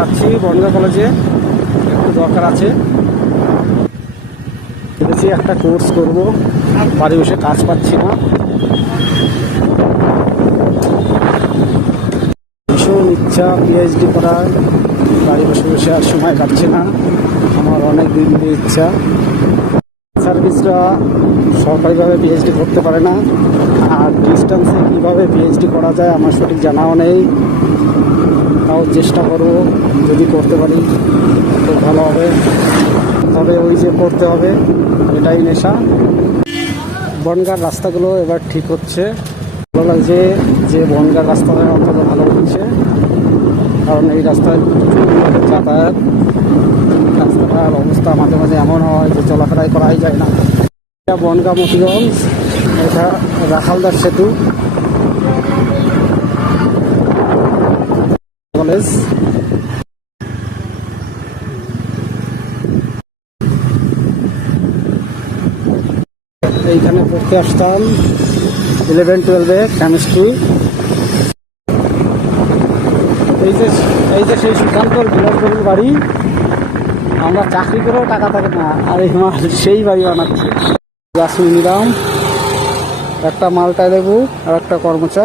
যাচ্ছি বনগাঁ কলেজে, একটু দরকার আছে। ভেবেছি একটা কোর্স করব, বাড়ি বসে কাজ পাচ্ছি না। ভীষণ ইচ্ছা পিএইচডি করার, বাড়ি বসে বসে আর সময় কাটছে না। আমার অনেক দিন দিয়ে ইচ্ছা। সার্ভিসরা সরকারিভাবে পিএইচডি করতে পারে না, আর ডিস্টেন্সে কীভাবে পিএইচডি করা যায় আমার সঠিক জানাও নেই। তাও চেষ্টা করব, যদি করতে পারি খুব ভালো হবে। তবে ওই যে করতে হবে, এটাই নেশা। বনগাঁর রাস্তাগুলো এবার ঠিক হচ্ছে, ভালো লাগছে যে বনগাঁর রাস্তাটা অন্তত ভালো হচ্ছে, কারণ এই রাস্তায় যাতায়াত, রাস্তাটার অবস্থা মাঝে মাঝে এমন হয় যে চলাফেরাই করাই যায় না। এটা বনগাঁ মতিগঞ্জ, এটা রাখালদার সেতু কলেজ। এইখানে পড়তে আসতাম 11-12-এ কেমিস্ট্রি। এই যে সেই সুকান্তর বিলাসবাড়ির বাড়ি, আমরা চাকরি করেও টাকা থাকে না, আর এই মাল সেই বাড়ি বানাচ্ছে। গাছ নিলাম, একটা মালটা লেবু আর একটা কর্মচা।